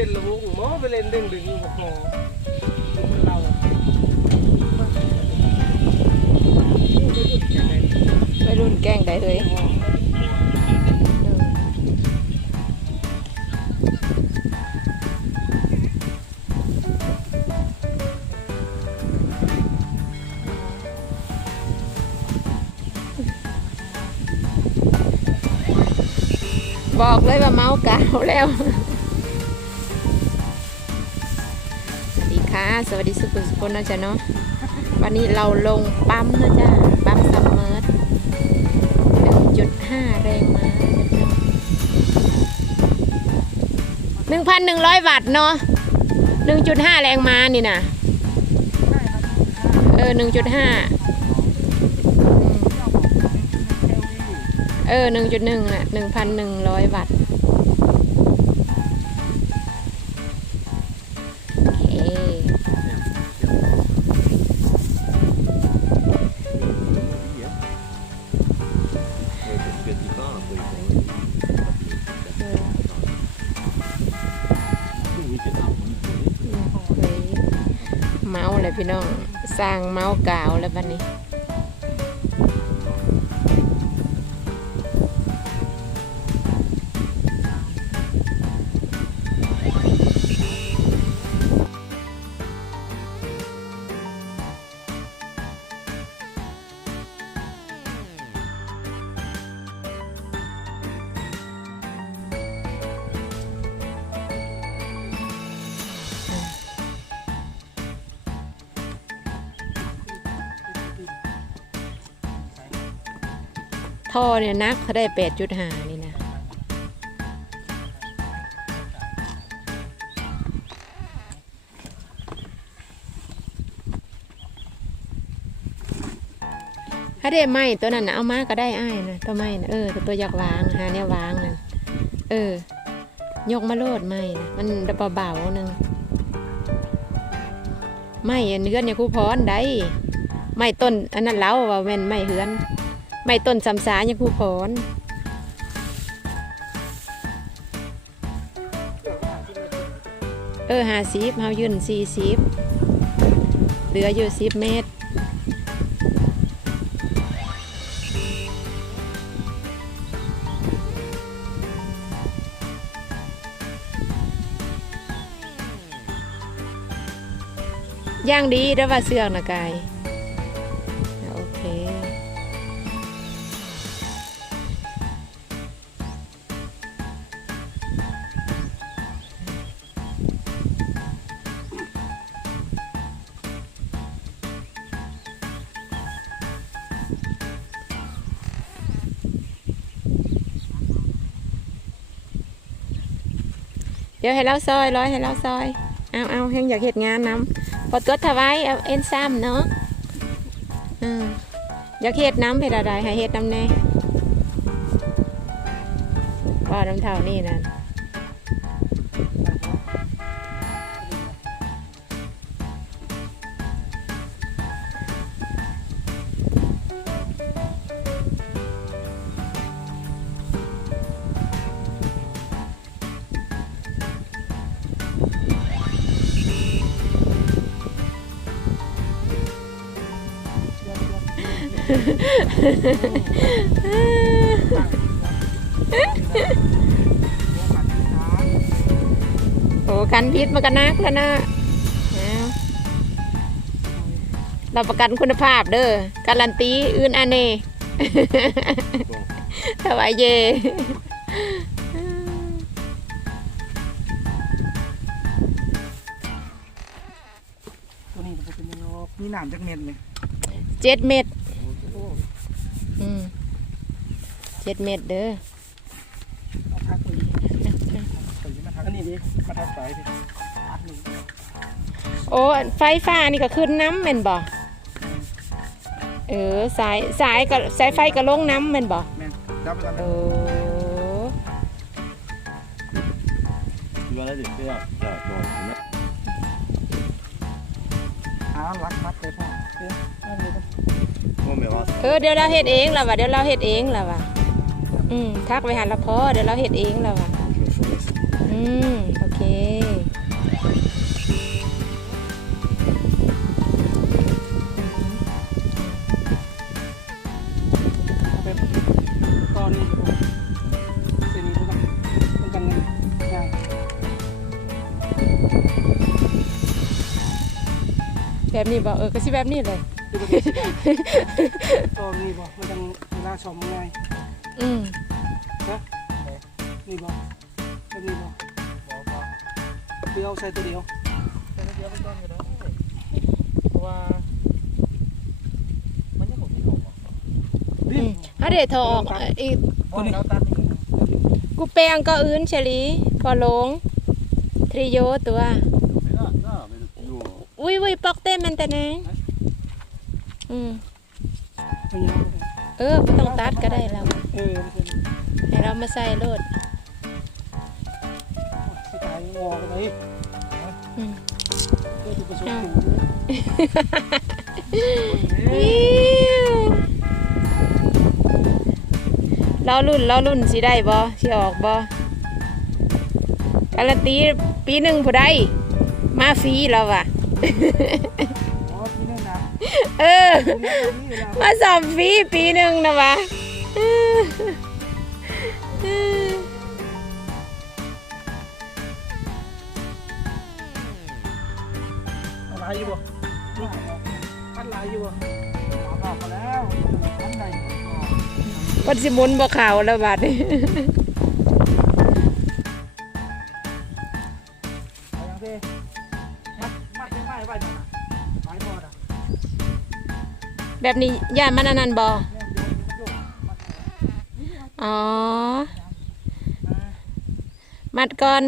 เต้นระวงหมอไปเล่นเดึงดึงกับหอเราวัยรุ่นแกล้งได้เฮ้ยบอกเลยว่าเมาเก่าแล้ว ค่ะ สวัสดีสุขุมสุขนนะจ๊ะเนาะวันนี้เราลงปั๊มนะจ๊ะปั๊มซัมเมอร์หนึ่งจุดห้าแรงม้าหนึ่งพันหนึ่งร้อยวัตต์เนาะหนึ่งจุดห้าแรงม้านี่นะเออหนึ่งจุดห้าเออหนึ่งจุดหนึ่งน่ะหนึ่งพันหนึ่งร้อยวัตต์ เลยพี่น้องสร้างเมากาวแล้ววันนี้ ท่อเนี่ยนักเขาได้แปดจุดห้านี่นะถ้าได้ไม้ตัวนั้นนะเอามาก็ได้อ้ายนะตัวไม้นะเออตัวตัวอยากวางหาเนี่ยวางนะเออ ยกมาโลดไม้นะมันเบาๆหนึงไม้เนื้อนเนี่ยครูพรได้ไม้ต้นอันนั้นเล้าว่าแม่นไม้เฮือน ไม้ต้นสำสายังครูพรเออหาสิบเฮายืนสี่สิบเหลืออยู่สิบเมตร ย่างดีแล้วว่าเสือกนะกาย เดี๋ยวให้เราซอยร้อยให้เราซอย เอาเอาเฮงอยากเห็ดงานน้ำพอตัวถวายเอาเอ็นซ้ำเนาะอืมอยากเห็ดน้ำเพดอะไรให้เห็ดน้ำแน่ก็น้ำเท่านี่นะ โอ้กันพิษมันก็นักแล้วนะเอาเราประกันคุณภาพเด้อการันตีอื่นอันเน่ถวายเยตัวนี้มันเป็นยังไงมีหนามจากเม็ดเลยเจ็ดเม็ดอืมเจ็ดเม็ดเด้อเอาทักตัวนี้ตัวนี้มาทักอันนี้ดิมาทักสายดิโอ้ไฟฟ้านี่ก็ขึ้นน้ำแม่นบ่เออสายสายกับสายไฟก็ลงน้ำแมนบ่แม่นจับไปก่อนเอนะอ Voilà des faire. Ah, bon, on a- อ้าวรักมัดเลยพ่อเออเออเดี๋ยวเราเฮ็ดเองล่ะว่ะเดี๋ยวเราเฮ็ดเองล่ะว่ะ อืมทักไปหาละพอเดี๋ยวเราเฮ็ดเองล่ะว่ะอืมโอเคแบบตอนนี้อยู่เส้นนี้พวกมันมันกันง่ายแบบนี้บอกเออก็สิแบบนี้เลยคือแบบนี้ตอนนี้บอกมันกันเวลาชมง่าย อืมนะนี่บอกแบบนี้บอกเดียวใส่ตัวเดียวใส่ตัวเดียวไปก่อนก็ได้เพราะว่า มันยังผมไม่ออกอืมอะเดี๋ยวโทรออกอะอีกตัวนี้เราตัดนี่กูแปลงก็อื่นเฉลีพอลงทริโยตัว Men là, là, men jo. อุ้ยอุ้ยปอกเต้มันแต่นงอืมตัวยาวเออไม่ต้องตัดก็ได้แล้ว เออมันเป็นให้เรามาใส่โลดสไตล์งอกันไปอืมเพื่อจุดประสงค์ถูกอิ๊วเรารุ่นเรารุ่นสิได้บ่สิออกบ่การันตีปีหนึ่งผู้ใดมาฟรีแล้วว่ะอ๋อที่นี่นะเออตรงนี้ตรงนี้เรามาสอบฟรีปีหนึ่งนะวะ อะไรอยู่บ่พันลายอยู่บ่บอกมาแล้วพันไหนปันสิหมุนบ่ข่าวแล้วบัดนี้เอาอย่างที่มัดมัดไม่ไหม้ไว้นะไม้พอดอะแบบนี้ย่านมันอันนั้นบ่เอ๋อมามัดก่อน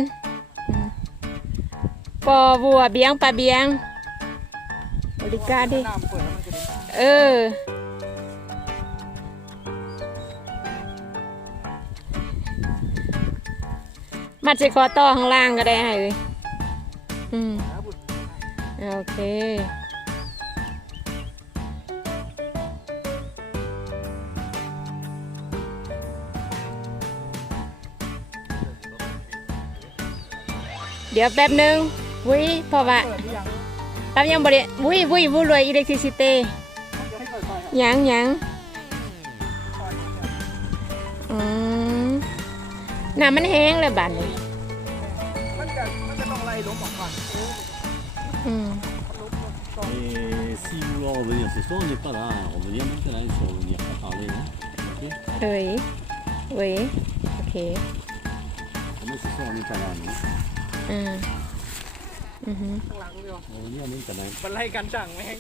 ปอบัวเบียงปลาเบียง บริการดิเปิดแล้วมันจะเป็นเออ มัดใส่คอต่อข้างล่างก็ได้ให้เลยอืม โอเค เดี๋ยวแป๊บหนึงวุ้ยเพราะว่าเปิดหรือยังเรายังบริวุ้ยวุ้ยวุ้ยรวยอิเล็กทริซิตี้เดี๋ยวให้เปิดไฟครับยังยังก่อนเนี่ยอืมน้ำมันแห้งเลยบัดนี้มันจะมันจะต้องไล่ลมออกก่อนเอออืมลมก่อน Et si vous voulez revenir ce soir, on n'est pas là. hein. Revenir maintenant, il faut revenir pas parler. hein. Ok เอ้ยเว้ยโอเค Moi, ce soir, on n'est pas là. nous. อืมอือหือ ข้างหลังเดียว On va revenir maintenant. มันไล่กันจังแม่ง